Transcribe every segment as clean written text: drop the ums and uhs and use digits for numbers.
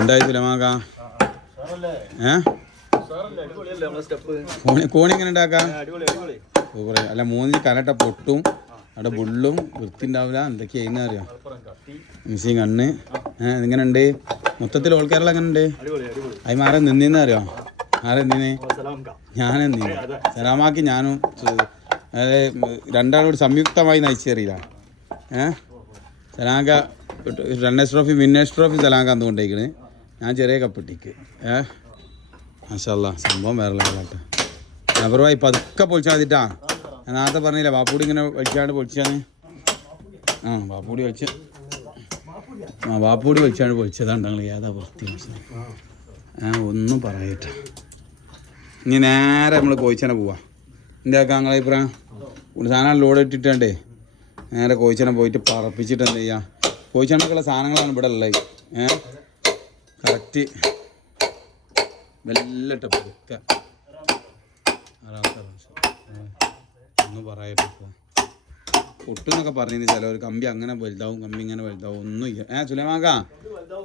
എന്തായി സുലമാക്ക? കോണി എങ്ങനെ ഉണ്ടാക്കാം? അല്ല 3 കലട്ട പൊട്ടും അവിടെ ബുള്ളും വൃത്തി ഉണ്ടാവില്ല. എന്തൊക്കെയാ അറിയാം മിസ്സിങ് കണ്ണ്. ഇങ്ങനെ ഉണ്ട് മൊത്തത്തിൽ ഓൾ കേരള എങ്ങനെ ഉണ്ട്? അതിന് ആരെ നിന്നീന്ന് അറിയാം? ആരെ നിന്നീന്? ഞാനെന്നി സലാമാക്കി ഞാനും രണ്ടാളോട് സംയുക്തമായി നയിച്ചേറിയില്ല. സലാങ്ക റണ്ണേഴ്സ് ട്രോഫി വിന്നേഴ്സ് ട്രോഫി സലാങ്ക അന്നുകൊണ്ടേക്കണ്. ഞാൻ ചെറിയ കപ്പിട്ടിക്ക്. മാഷാല്ലാ സംഭവം വേറെ ലെവലാട്ടെ. നബറുമായി പതുക്കെ പൊളിച്ചാൽ മതിട്ടാ. ഞാൻ നേരത്തെ പറഞ്ഞില്ല ബാപ്പൂടി ഇങ്ങനെ വലിച്ചാണ്ട് പൊളിച്ചാണ്. ബാപ്പൂടി വലിച്ച് ബാപ്പൂടി വലിച്ചാണ്ട് പൊളിച്ചതാണ്ടങ്ങൾ ഏതാ വൃത്തി. ഒന്നും പറയട്ടെ. ഇനി നേരെ നമ്മൾ കോയിച്ചനെ പോവാ. എൻ്റെ ആക്കാം നിങ്ങളെ അഭിപ്രായം? സാധനം ലോഡ് ഇട്ടിട്ടേ നേരെ കോയിച്ചനെ പോയിട്ട് പറപ്പിച്ചിട്ട് എന്ത് ചെയ്യുക? കോയിച്ചനക്കുള്ള സാധനങ്ങളാണ് ഇവിടെ ഉള്ളത്. കറക്റ്റ് വെല്ലട്ട പൊതുക്ക ഒന്നും പറയട്ടെ. പൊട്ടെന്നൊക്കെ പറഞ്ഞിരുന്നു ചിലവർ. കമ്പി അങ്ങനെ വലുതാവും, കമ്പി ഇങ്ങനെ വലുതാവും. ഒന്നും ഇല്ല. സുലൈമാക്ക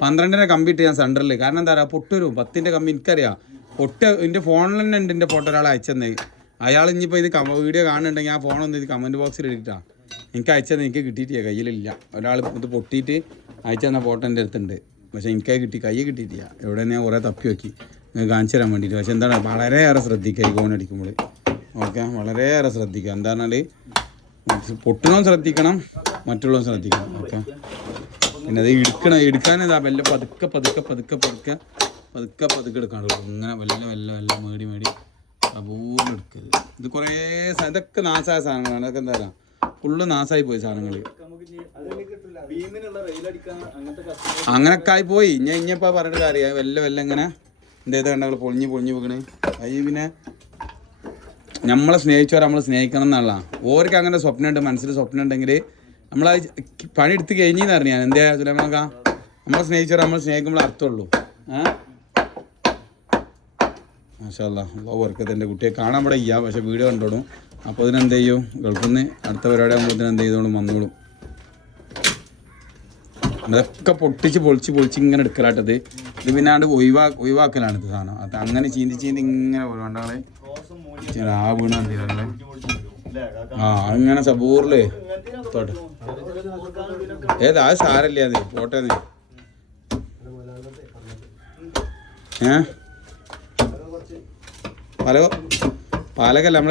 12ന്റെ കമ്പി ഇട്ട് ഞാൻ സെൻറ്ററിൽ. കാരണം എന്താ പറയുക, പൊട്ട് വരും. 10ന്റെ കമ്പി എനിക്കറിയാം. പൊട്ട് എൻ്റെ ഫോണിൽ തന്നെ ഉണ്ട്. എൻ്റെ ഫോട്ടോ ഒരാൾ അയച്ചെന്നേ. അയാൾ ഇനിയിപ്പോൾ ഇത് വീഡിയോ കാണുന്നുണ്ടെങ്കിൽ ആ ഫോണൊന്ന് ഇത് കമൻറ്റ് ബോക്സിൽ ഇട്ടിട്ടാണ് എനിക്ക് അയച്ചത്. എനിക്ക് കിട്ടിയിട്ടില്ല, കയ്യിലില്ല. ഒരാൾ ഇത് പൊട്ടിയിട്ട് അയച്ചെന്ന ഫോട്ടോ എൻ്റെ അടുത്തുണ്ട്. പക്ഷേ എനിക്കത് കിട്ടി, കൈ കിട്ടിയിട്ടില്ല. എവിടെ ഞാൻ കുറേ തപ്പി നോക്കി കാണിച്ചു തരാൻ വേണ്ടിയിട്ട്. പക്ഷെ എന്താണ് വളരെയേറെ ശ്രദ്ധിക്കുക ഈ ഫോൺ അടിക്കുമ്പോൾ. ഓക്കെ, വളരെയേറെ ശ്രദ്ധിക്കുക. എന്താ പറഞ്ഞാൽ പൊട്ടണവും ശ്രദ്ധിക്കണം, മറ്റുള്ളതും ശ്രദ്ധിക്കണം. ഓക്കെ, പിന്നെ അത് എടുക്കാനിതാ വല്ല പതുക്കെ പതുക്കെ പതുക്കെ പതുക്കെ പതുക്കെ പതുക്കെ എടുക്കാനുള്ളൂ. ഇങ്ങനെ വല്ല മേടി അപൂർവം എടുക്കരുത്. ഇത് കുറേ ഇതൊക്കെ നാശമായ സാധനങ്ങളാണ്. അതൊക്കെ എന്താ പറയുക, ഫുള്ള് നാശമായി പോയി സാധനങ്ങൾ. അങ്ങനൊക്കെ ആയി പോയി. ഇനിയിപ്പോൾ പറഞ്ഞിട്ട് കാര്യമാണ്. വല്ല ഇങ്ങനെ എന്തേത് കണ്ടങ്ങൾ പൊളിഞ്ഞ് വീണ്. അത് പിന്നെ നമ്മളെ സ്നേഹിച്ചവരെ നമ്മൾ സ്നേഹിക്കണം എന്നുള്ള ഓർക്ക് അങ്ങനെ സ്വപ്നമുണ്ട്, മനസ്സിൽ സ്വപ്നം ഉണ്ടെങ്കിൽ നമ്മൾ പണിയെടുത്ത് കഴിഞ്ഞെന്ന് പറഞ്ഞു. ഞാൻ എന്താ സുലൈമാക്ക, നമ്മളെ സ്നേഹിച്ചവരെ നമ്മൾ സ്നേഹിക്കുമ്പോൾ അർത്ഥമുള്ളൂ. മാഷാല്ലാ വർക്കത്ത്. എൻ്റെ കുട്ടിയെ കാണാൻ ഇവിടെ ചെയ്യാം, പക്ഷേ വീഡിയോ കണ്ടോളും. അപ്പോൾ ഇതിനെന്ത് ചെയ്യും, ഗൾഫിൽ നിന്ന് അടുത്ത പരിപാടി ആകുമ്പോൾ എന്ത് ചെയ്തോളും, വന്നോളും. അതൊക്കെ പൊളിച്ച് ഇങ്ങനെ എടുക്കലാട്ടത്. ഇത് പിന്നെ ആണ്ട് ഒഴിവാക്കലാണ് ഇത് സാധനം. അത് അങ്ങനെ ചീന്തി ഇങ്ങനെ വേണ്ടാളെ വീണ അങ്ങനെ സബൂറില് തൊട്ട് ഏതാ സാരല്ലേ അത് പോട്ടെ. പാലകല്ല നമ്മൾ